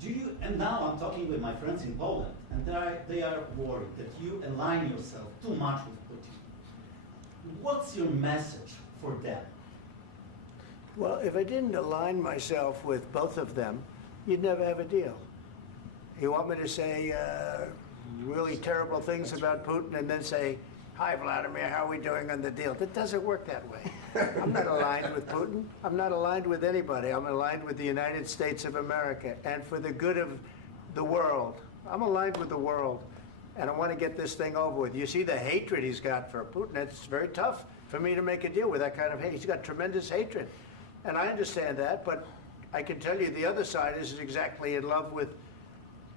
Do you, and now I'm talking with my friends in Poland, and they are worried that you align yourself too much with Putin. What's your message for them? Well, if I didn't align myself with both of them, you'd never have a deal. You want me to say really terrible things about Putin and then say, "Hi, Vladimir, how are we doing on the deal?" That doesn't work that way. I'm not aligned with Putin. I'm not aligned with anybody. I'm aligned with the United States of America and for the good of the world. I'm aligned with the world, and I want to get this thing over with. You see the hatred he's got for Putin. It's very tough for me to make a deal with that kind of hate. He's got tremendous hatred, and I understand that, but I can tell you the other side isn't exactly in love with,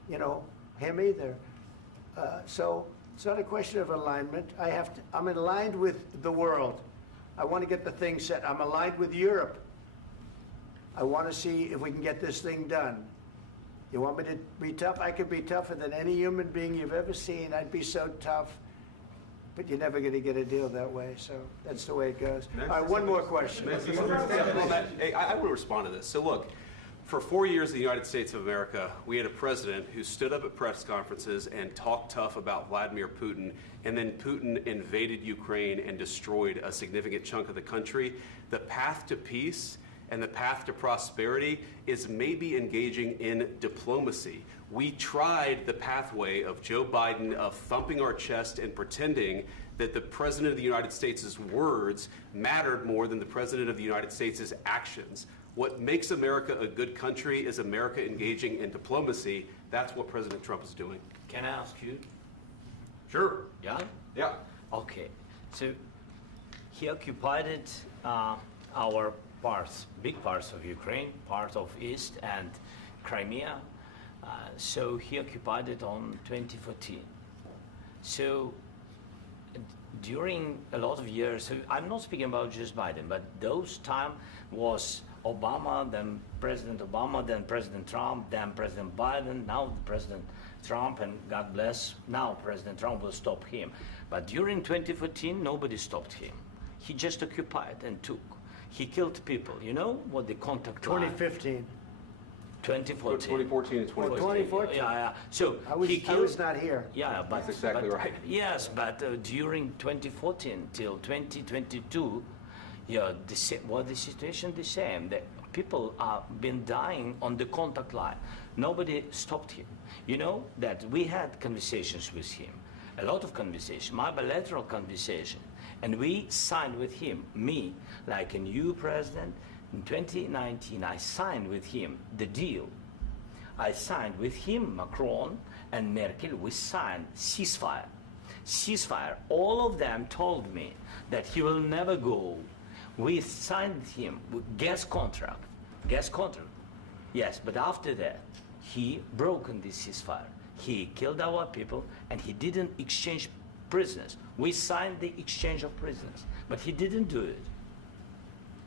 him either. So it's not a question of alignment. I'm aligned with the world. I want to get the thing set. I'm aligned with Europe. I want to see if we can get this thing done. You want me to be tough? I could be tougher than any human being you've ever seen. I'd be so tough. But you're never going to get a deal that way. So that's the way it goes. All right, one more question. I will respond to this. So look, for 4 years in the United States of America, we had a president who stood up at press conferences and talked tough about Vladimir Putin, and then Putin invaded Ukraine and destroyed a significant chunk of the country. The path to peace and the path to prosperity is maybe engaging in diplomacy. We tried the pathway of Joe Biden of thumping our chest and pretending that the President of the United States' words mattered more than the President of the United States' actions. What makes America a good country is America engaging in diplomacy. That's what President Trump is doing. Can I ask you? Sure. Yeah? Yeah. Okay. So he occupied our parts, big parts of Ukraine, part of East and Crimea. So he occupied it on 2014. So during a lot of years, so I'm not speaking about just Biden, but those time was Obama, then President Obama, then President Trump, then President Biden, now President Trump, and God bless, now President Trump will stop him. But during 2014, nobody stopped him. He just occupied and took. He killed people. You know what the contact 2015. 2014. 2014 and 2015. 2014. Yeah. So I was not here. Yeah, but that's exactly right. Yes, but during 2014 till 2022, the situation the same. The people are been dying on the contact line. Nobody stopped him. You know that we had conversations with him, a lot of conversation, my bilateral conversation, and we signed with him, me, like a new president. In 2019, I signed with him the deal. I signed with him, Macron and Merkel, we signed ceasefire. Ceasefire. All of them told me that he will never go. We signed with him with gas contract. Gas contract. Yes, but after that, he broken this ceasefire. He killed our people and he didn't exchange prisoners. We signed the exchange of prisoners, but he didn't do it.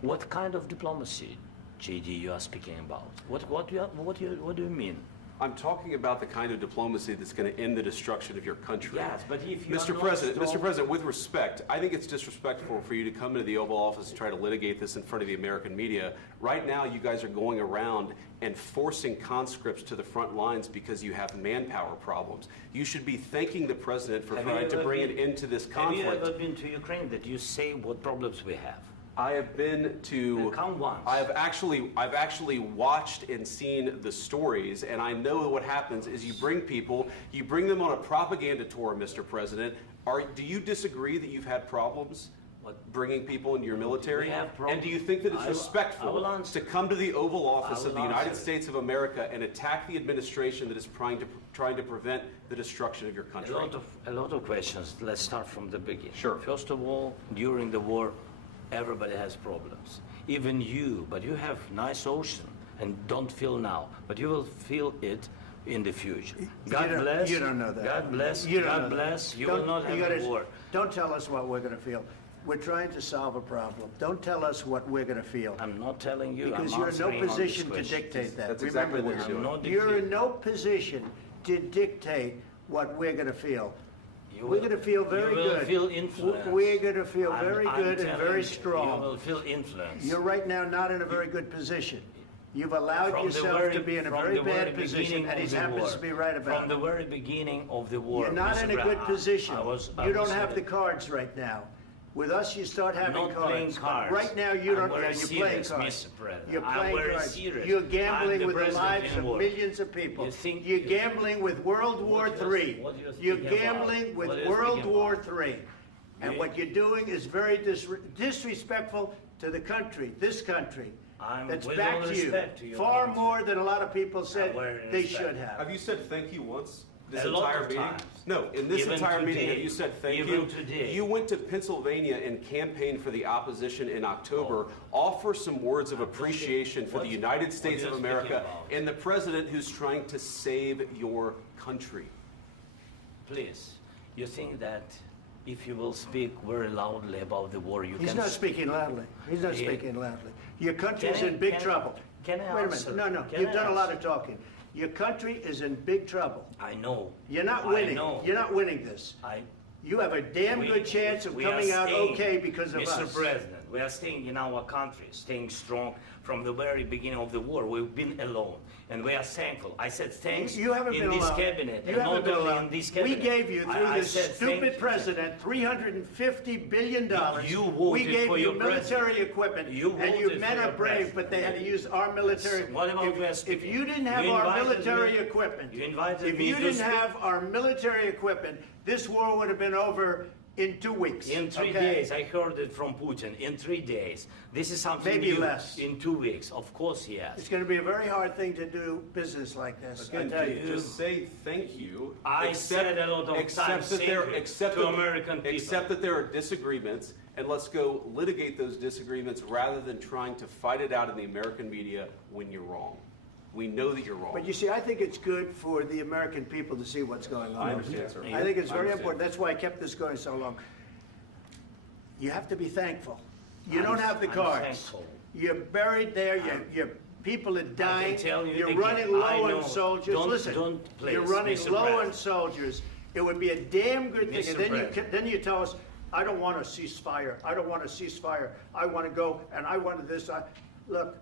What kind of diplomacy, JD, you are speaking about? What do you mean? I'm talking about the kind of diplomacy that's going to end the destruction of your country. Yes, but if you Mr. President, with respect, I think it's disrespectful for you to come into the Oval Office and try to litigate this in front of the American media. Right now, you guys are going around and forcing conscripts to the front lines because you have manpower problems. You should be thanking the President for trying to bring an end to this conflict. Have you ever been to Ukraine that you say what problems we have? I have been to. Come once. I've actually watched and seen the stories, and I know what happens is you bring them on a propaganda tour, Mr. President. Do you disagree that you've had problems bringing people into your military? And do you think that it's respectful to come to the Oval Office of the United States of America and attack the administration that is trying to prevent the destruction of your country? A lot of questions. Let's start from the beginning. Sure. First of all, during the war, everybody has problems, even you, but you have nice ocean and don't feel now, but you will feel it in the future. God bless. You don't know that. God bless. You God bless. You will not have a war. Don't tell us what we're going to feel. We're trying to solve a problem. Don't tell us what we're going to feel. I'm not telling you. Because you're in no position to dictate that. That's exactly what you're doing. You're in no position to dictate what we're going to feel. We're going to feel very good. You will feel influence. We're going to feel very good and very strong. You will feel influence. You're right now not in a very good position. You've allowed yourself to be in a very bad position, and he happens to be right about From the very beginning of the war. You're not Mr. in a good position. You don't have the saying cards right now. With us, you start having not cards. playing cards. Right now, you don't. I'm very You're playing serious, cards. Mr. President. You're I'm playing very cards. serious. You're I'm gambling the with the president lives in of war. millions of people. You think You're you- gambling with World War What you're- III. what you're You're speaking gambling about? with What you're World speaking War about? III. And You- what you're doing is very disrespectful to the country, this country. I'm That's with back all to you. respect to your Far country. more than a lot of people said very they respect. should have. Have you said thank you once? This A lot entire of meeting? times. No, in this Even entire meeting, have today. you said thank Even you? today. You went to Pennsylvania and campaigned for the opposition in October. Offer some words of appreciation for the United States what of you're America speaking about. and the president who's trying to save your country. Please, you think that if you will speak very loudly about the war, you He's can... not speaking loudly. He's not Yeah. speaking loudly. Your country's Can I- in big can I- trouble. can I Wait a answer? minute. No. Can You've I done a lot answer? of talking. Your country is in big trouble. I know. You're not I winning. know. You're not winning this. You have a damn We- good chance of we are coming out staying, okay because of Mr. us. President, we are staying in our country, staying strong from the very beginning of the war. We've been alone, and we are thankful. I said thanks You haven't in been this alone. cabinet, You and haven't not been only alone. in this We cabinet. gave you, through I this said thank stupid you. president, $350 billion. You voted We gave for you your military president. equipment, You and your voted men for are your brave, president. but they had to use our military. What about we are If speaking? you didn't have You our invited military me- equipment, you invited if me you to didn't speak. have our military equipment, this war would have been over in 2 weeks. In 3 okay? days, I heard it from Putin. In 3 days, this is something Maybe new. less. In 2 weeks, of course, yes. It's going to be a very hard thing to do business like this. I Again, tell you. just say thank you. I said a lot of accept times that there- thank you accept to that- American people. Accept that there are disagreements, and let's go litigate those disagreements rather than trying to fight it out in the American media when you're wrong. We know that you're wrong. But you see, I think it's good for the American people to see what's going on. I understand, sir. I think it's I very understand. important. That's why I kept this going so long. You have to be thankful. You I'm- don't have the I'm cards. thankful. You're buried there. Your people are dying. tell you You're again, running I low know. on soldiers. Don't- Listen, don't please, you're running Mr. low on President. soldiers. It would be a damn good thing. Mr. And then President. then you tell us, I don't want a ceasefire. I don't want a ceasefire. I want to go and I want this. Look,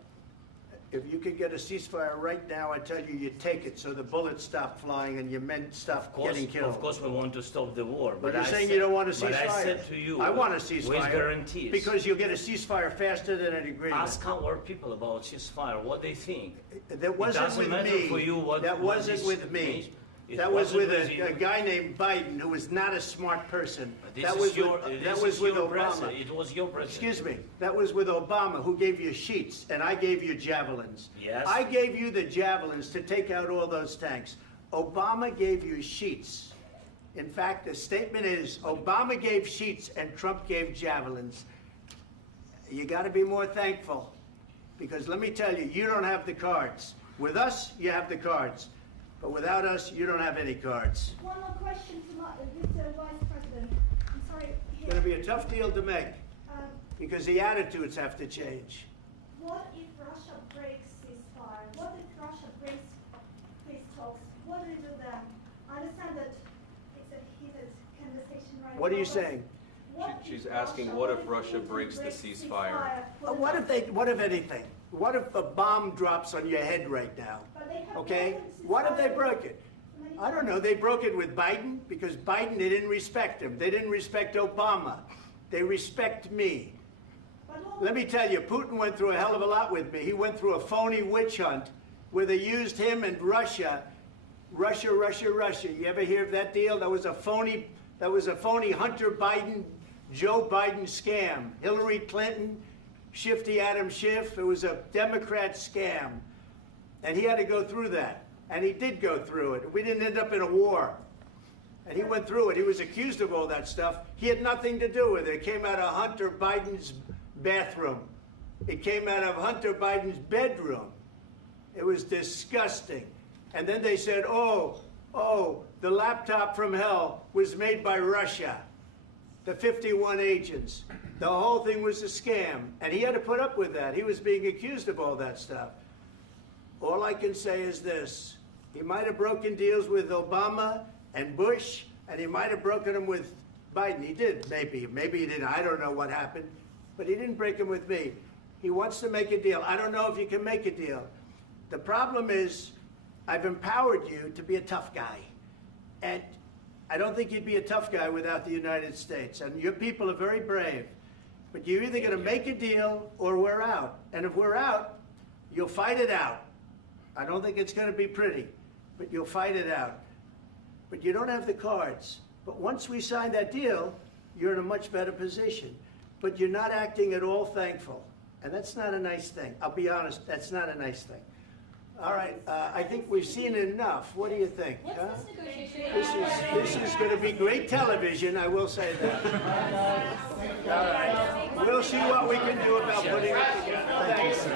if you could get a ceasefire right now, I tell you, you take it so the bullets stop flying and your men stop getting killed. Of course, we want to stop the war. But you're I saying said- you don't want a ceasefire. But I said to you, I want a with ceasefire. guarantees. Because you'll get a ceasefire faster than an agreement. Ask our people about ceasefire, what they think. That wasn't doesn't with matter me. for you what- That what wasn't this with me. means. It That was wasn't with with you. a guy named Biden who was not a smart person. But this That is was your, with, this that was is with your Obama. president. It was your president. Excuse me. That was with Obama, who gave you sheets, and I gave you javelins. Yes. I gave you the javelins to take out all those tanks. Obama gave you sheets. In fact, the statement is Obama gave sheets and Trump gave javelins. You got to be more thankful, because let me tell you, you don't have the cards. With us, you have the cards. But without us, you don't have any cards. One more question to Mr. Vice President. I'm sorry. It's going to be a tough deal to make, Um, because the attitudes have to change. what if Russia breaks ceasefire? What if Russia breaks peace talks? What do you do then? I understand that it's a heated conversation right What now. are you but saying? what She's if asking, Russia- what if Russia Putin breaks the breaks ceasefire? What if anything? What if a bomb drops on your head right now? But they have Okay? broken What if they ceasefire broke it? many I don't times. know. They broke it with Biden because Biden, they didn't respect him. They didn't respect Obama. They respect me. But what- Let me tell you, Putin went through a hell of a lot with me. He went through a phony witch hunt where they used him and Russia. Russia. You ever hear of that deal? That was a phony Hunter Biden, Joe Biden scam. Hillary Clinton, Shifty Adam Schiff. It was a Democrat scam. And he had to go through that. And he did go through it. We didn't end up in a war. And he went through it. He was accused of all that stuff. He had nothing to do with it. It came out of Hunter Biden's bathroom. It came out of Hunter Biden's bedroom. It was disgusting. And then they said, oh, the laptop from hell was made by Russia. The 51 agents. The whole thing was a scam. And he had to put up with that. He was being accused of all that stuff. All I can say is this. He might have broken deals with Obama and Bush, and he might have broken them with Biden. He did, maybe. Maybe he didn't. I don't know what happened. But he didn't break them with me. He wants to make a deal. I don't know if you can make a deal. The problem is, I've empowered you to be a tough guy. And I don't think you'd be a tough guy without the United States. And your people are very brave. But you're either going to make a deal or we're out. And if we're out, you'll fight it out. I don't think it's going to be pretty, but you'll fight it out. But you don't have the cards. But once we sign that deal, you're in a much better position. But you're not acting at all thankful. And that's not a nice thing. I'll be honest, that's not a nice thing. All right, I think we've seen enough. What do you think? What's huh? this negotiation? This is going to be great television, I will say that. All right, we'll see what we can do about putting it together. Thanks.